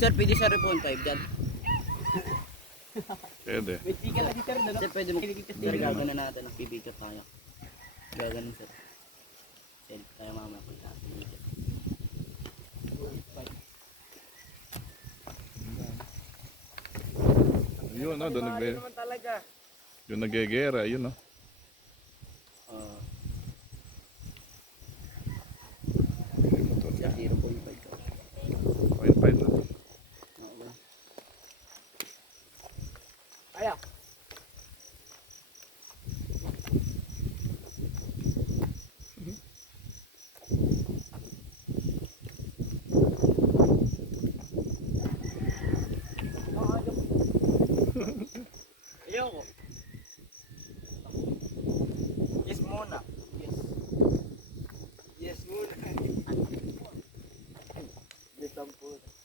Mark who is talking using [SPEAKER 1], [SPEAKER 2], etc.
[SPEAKER 1] Sir, pwede sa 5 dyan.
[SPEAKER 2] Pwede.
[SPEAKER 3] Di ka na dito rin,
[SPEAKER 1] Sir, pwede mo. Sir, gagawin na natin. Pipikot tayo. Gaganon, sir. Sir, tayo mamaya pipikot.
[SPEAKER 2] Yun, no, doon nagbe, yung nagegera, yun, no.
[SPEAKER 3] Kaya. Ayoko. Yes muna. Yes. Yes muna. Yes po.